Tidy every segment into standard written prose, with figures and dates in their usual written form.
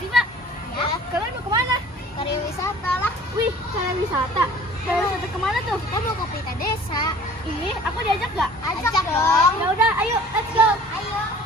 sih, Mbak? Ya. Kalian mau kemana? Cari wisata lah. Wih, kalian wisata. Kalian wisata kemana tuh? Kita mau ke Pelita Desa. Ini aku diajak nggak? Ajak dong. Ya udah, ayo, let's go. Ayo.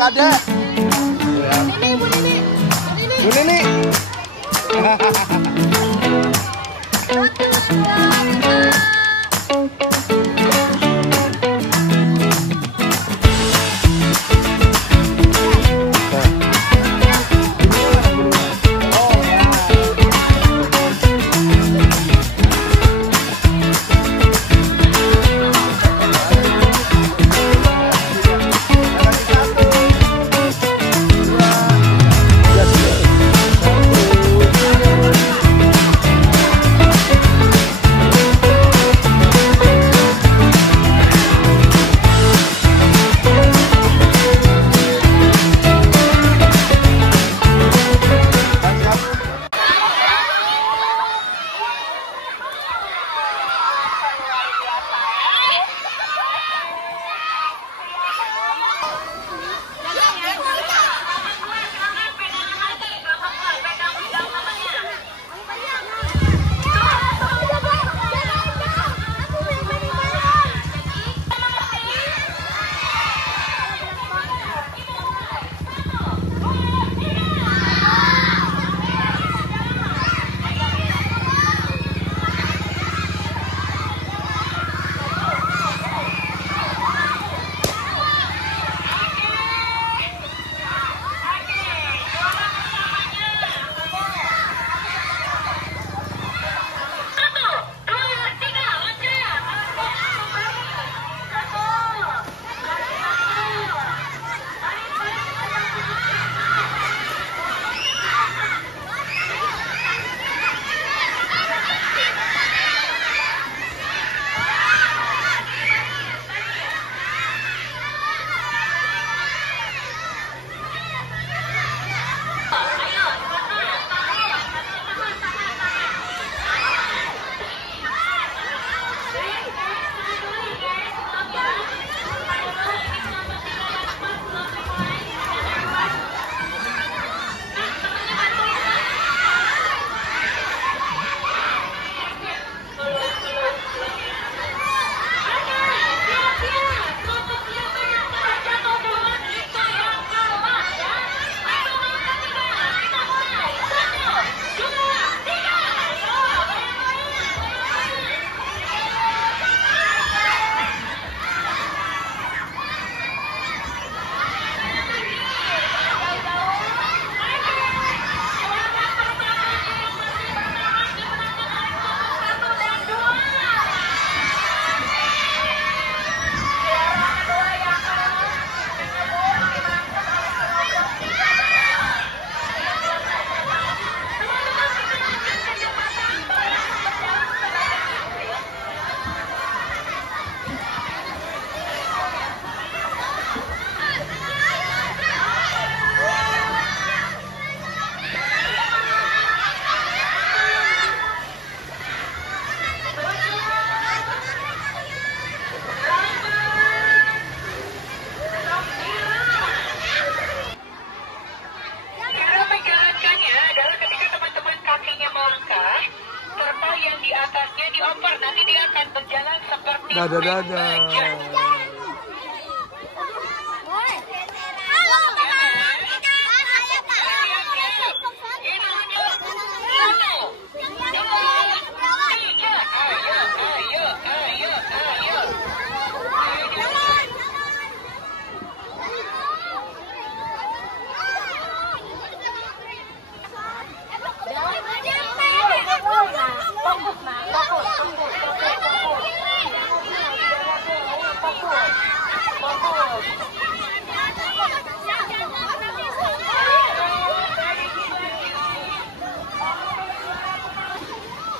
Kade. Ya. Bu Nini. Bu Nini. Dadah.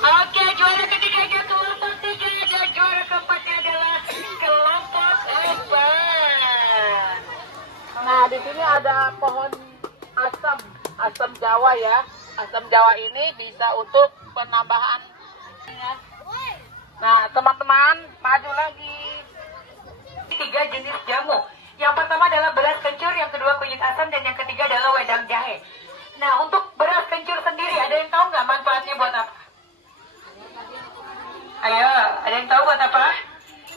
Oke, juara ketiganya kelompok 3 dan juara keempatnya adalah kelompok 4. Nah, di sini ada pohon asam Jawa ya. Asam Jawa ini bisa untuk penambahan. Nah, teman-teman, maju lagi. 3 jenis jamu. Yang pertama adalah beras kencur, yang kedua kunyit asam, dan yang ketiga adalah wedang jahe. Nah, untuk beras kencur sendiri, ada yang tahu nggak manfaatnya buat apa? Ayo, ada yang tahu buat apa?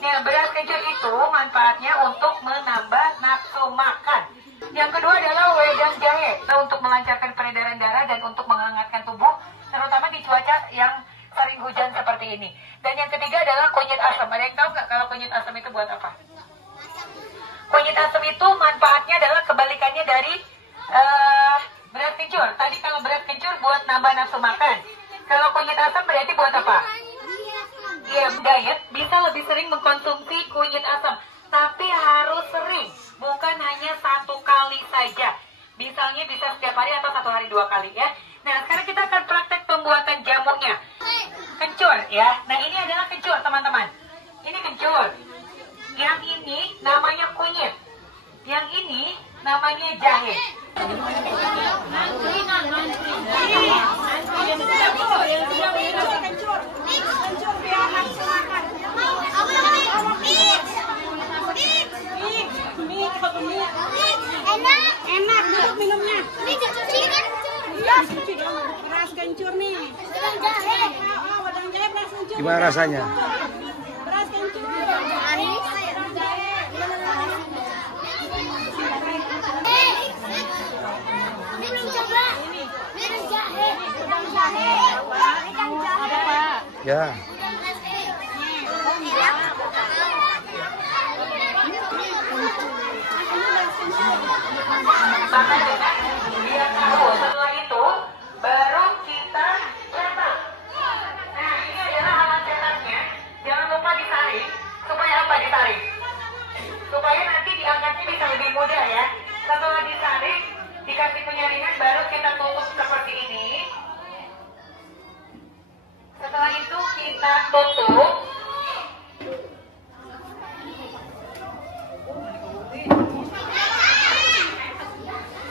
Nah, beras kencur itu manfaatnya untuk menambah nafsu makan. Yang Yang kedua adalah wedang jahe. Nah, untuk melancarkan peredaran darah dan untuk menghangatkan tubuh, terutama di cuaca yang sering hujan seperti ini. Dan yang ketiga adalah kunyit asam. Ada yang tahu nggak kalau kunyit asam itu buat apa? Kunyit asam itu manfaatnya adalah kebalikannya dari beras kencur. Tadi kalau beras kencur buat nambah nafsu makan. Kalau kunyit asam berarti buat apa? Iya, diet bisa lebih sering mengkonsumsi kunyit asam. Tapi harus sering, bukan hanya 1 kali saja. Misalnya bisa setiap hari atau 1 hari 2 kali ya. Nah, sekarang kita akan praktek pembuatan jamunya. Kencur ya. Nah, ini adalah kencur teman-teman. Ini kencur. Yang ini namanya kunyit. Yang ini namanya jahe. Enak duduk minumnya. Beras kencur nih. Wedang jahe beras kencur. Gimana rasanya? Beras kencur. Ya. Biar tahu. Setelah itu baru kita cetak. Nah, ini adalah alat cetaknya. Jangan lupa disaring. Supaya apa disaring? Supaya nanti diangkatnya bisa lebih mudah ya. Setelah disaring, dikasih penyaringan, baru kita tutup seperti ini. Setelah itu kita tutup.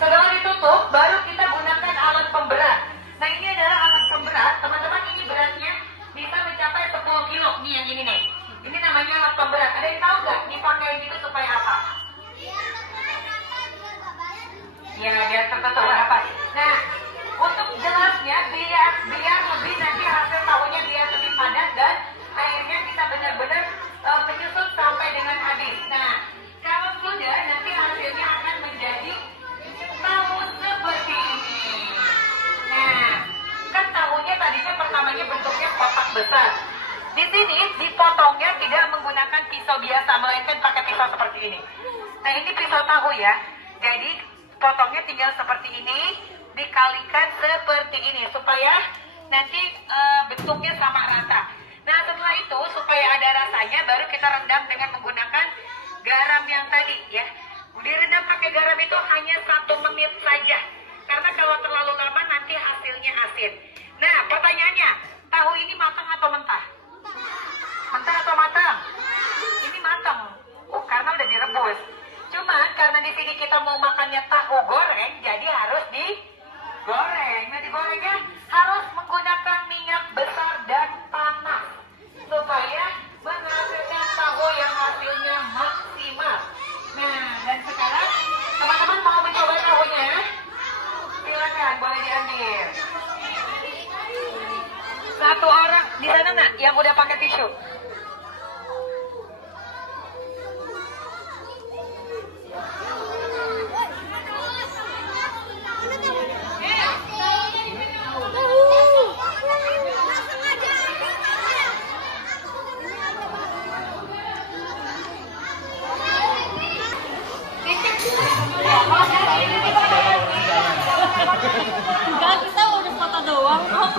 Setelah ditutup, baru kita gunakan alat pemberat. Nah, ini adalah alat pemberat. Teman-teman, ini beratnya bisa mencapai 10 kilo. Nih yang ini nih. Ini namanya alat pemberat. Ada yang tahu nggak dipakai itu supaya apa? Ya, biar tertutup apa? Nah, untuk jelasnya biar lebih nanti hasil tahunya biar lebih padat dan airnya bisa benar-benar menyusut sampai dengan habis. Nah, kalau sudah nanti hasilnya akan menjadi tahu seperti ini. Nah, kan tahunya tadinya pertamanya bentuknya kotak besar. Di sini dipotongnya tidak menggunakan pisau biasa, melainkan pakai pisau seperti ini. Nah, ini pisau tahu ya. Jadi potongnya tinggal seperti ini, dikalikan seperti ini supaya nanti bentuknya sama rata. Nah, setelah itu supaya ada rasanya baru kita rendam dengan menggunakan garam yang tadi ya. Direndam pakai garam itu hanya 1 menit saja. Karena kalau terlalu lama nanti hasilnya asin. Nah, pertanyaannya, tahu ini matang atau mentah? Mentah atau matang? Ini matang. Oh, karena udah direbus. Cuma karena di sini kita mau makannya tahu goreng, jadi harus digoreng. Nah, digorengnya harus menggunakan minyak besar dan panas supaya menghasilkan tahu yang hasilnya maksimal. Nah, dan sekarang teman-teman mau mencoba tahunya? Silakan, boleh diambil. 1 orang di sana nak yang udah pakai tisu. Enggak, kita udah foto doang kok.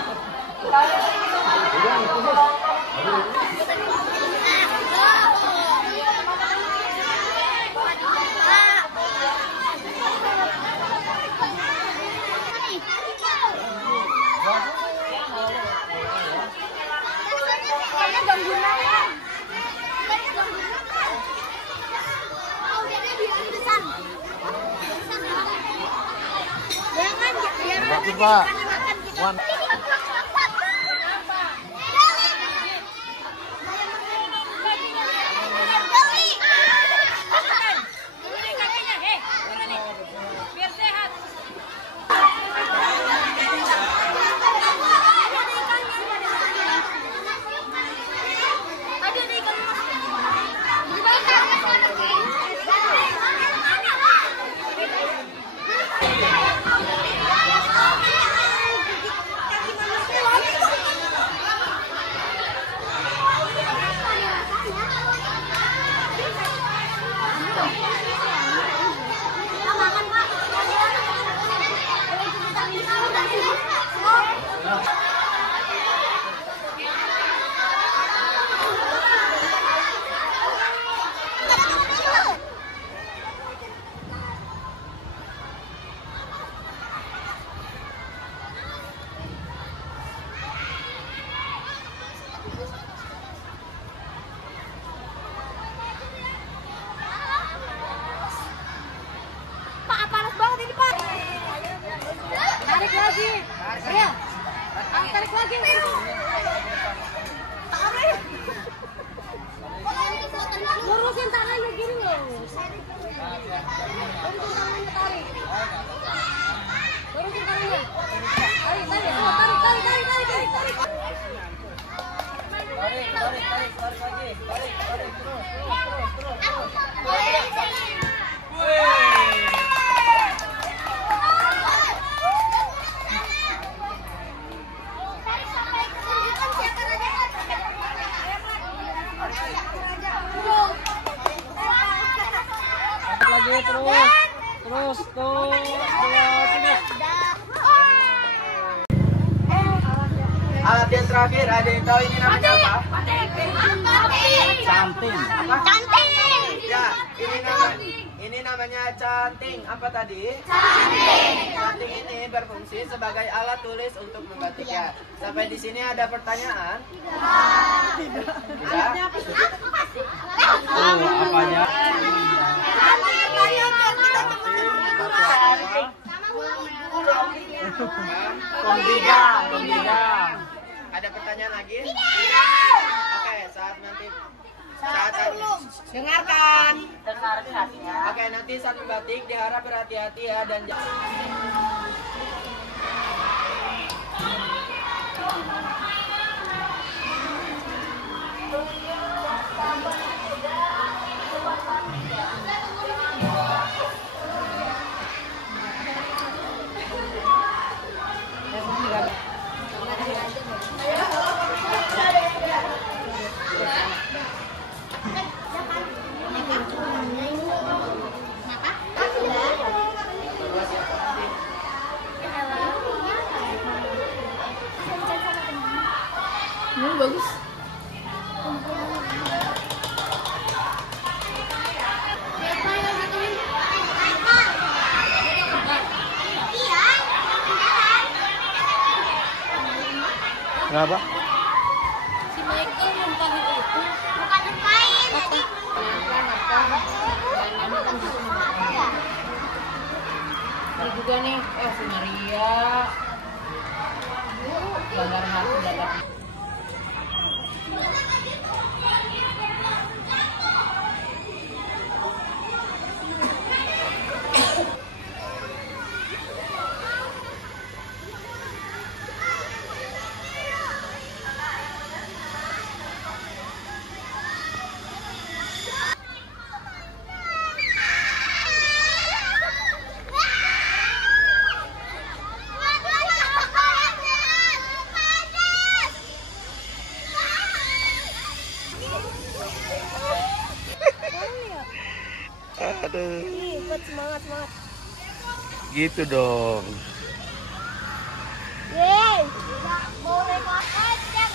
Bagus, Pak. Wan. Lurusin tangannya gini loh. Lurusin tangannya. Tarik, tarik, tarik, tarik, tarik, tarik, tarik. Tarik lagi. Tarik terus. Lagi terus tuh 2 3. Alat yang terakhir, ada yang tahu ini namanya apa? Canting. Apa? Canting. Ya, ini namanya canting. Apa tadi? Canting ini berfungsi sebagai alat tulis untuk membatik ya. Sampai di sini ada pertanyaan? Tidak. Apanya? Pembidang. Ada pertanyaan lagi? Oke, saat Dengarkan. ya. Oke, nanti saat membatik diharap berhati-hati ya dan Bagus. Kenapa? Si Michael muntah itu. Bukan kain. Ini juga nih, si Maria. Gambar hati dapat. Aduh. Buat semangat. Gitu dong. Yeay. Mau rekod aja.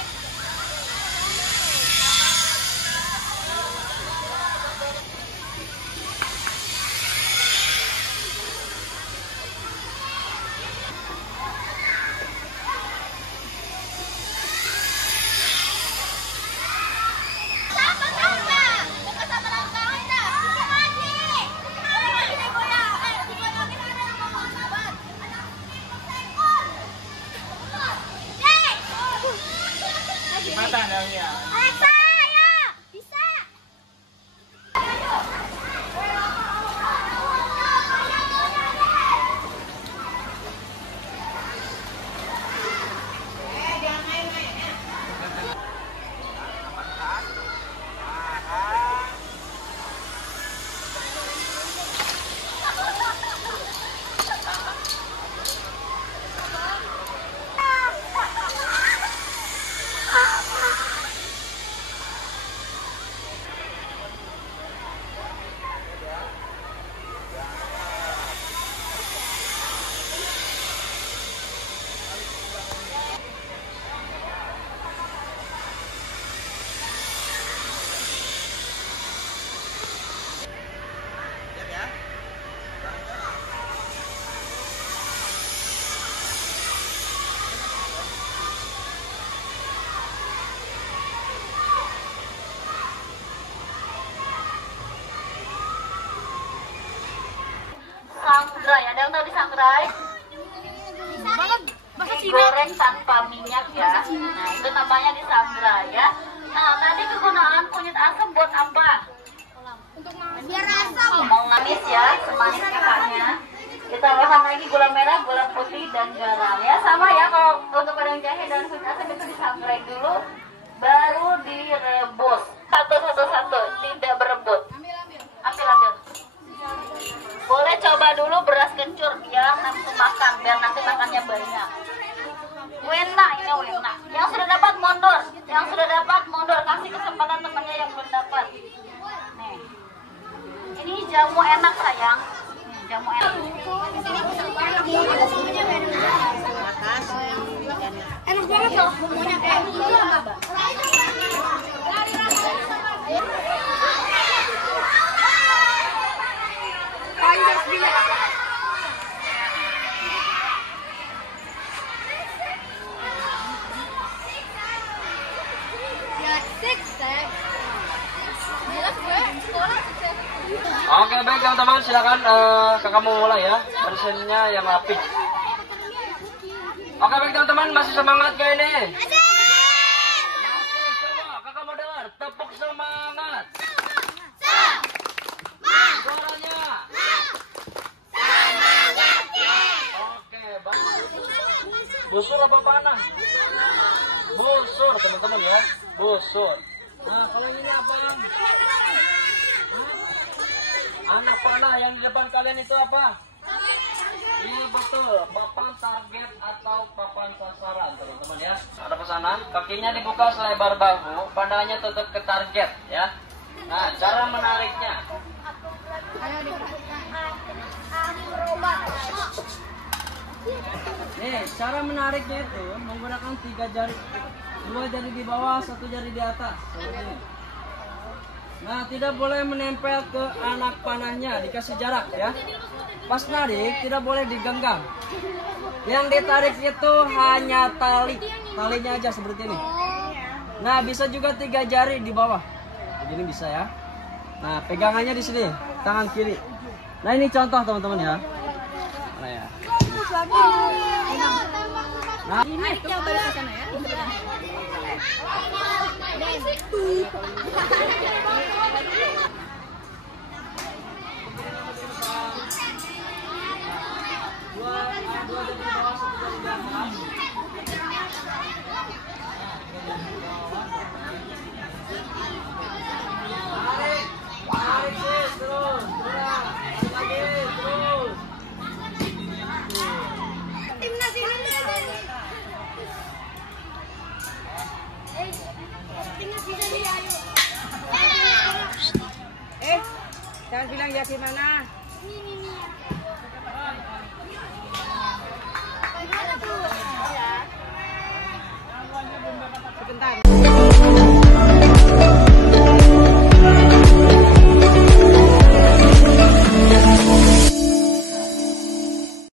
Gimana tandanya? Alexa, ayo. Bisa. yang tahu disangrai? Digoreng tanpa minyak ya. Nah, itu namanya disangrai ya. Nah, tadi kegunaan kunyit asam buat apa? Biar asam. Mau manis ya, semanis kakaknya. Ditambahkan lagi gula merah, gula putih, dan garam ya. Sama ya, kalau untuk wedang jahe dan kunyit asam itu disangrai dulu, baru direbus. Satu, tidak berebut. Ambil. Boleh coba dulu beras kencur biar nafsu makan, biar nanti makannya banyak. Wena, ini wena. Yang sudah dapat mundur, kasih kesempatan temannya yang belum dapat. Nih, ini jamu enak sayang. Nih, jamu enak. Enak banget loh, bumbunya kayak gitu. Oke, baik teman-teman, silakan kakak mau mulai ya. Bersihinnya yang rapi. Oke, baik teman-teman, masih semangat gak ini? Masih, coba kakak mau dengar. Tepuk semangat. Suaranya. Oke, baik. Busur apa panah? Busur teman-teman ya. Busur. Nah, kalau ini apa? Anak panah yang di depan kalian itu apa? Ini betul, papan target atau papan sasaran teman-teman ya. Ada pesanan, kakinya dibuka selebar bahu, panahnya tetap ke target ya. Nah, cara menariknya. Nih, cara menariknya itu menggunakan 3 jari. 2 jari di bawah, 1 jari di atas. Seperti ini. Nah, tidak boleh menempel ke anak panahnya, dikasih jarak ya. Pas narik, tidak boleh digenggam. Yang ditarik itu hanya talinya aja seperti ini. Nah, bisa juga 3 jari di bawah. Begini bisa ya. Nah, pegangannya di sini, tangan kiri. Nah, ini contoh teman-teman ya. Mana ya? Nah, ini coba balik ke sana ya. Jangan bilang ya gimana. Sebentar.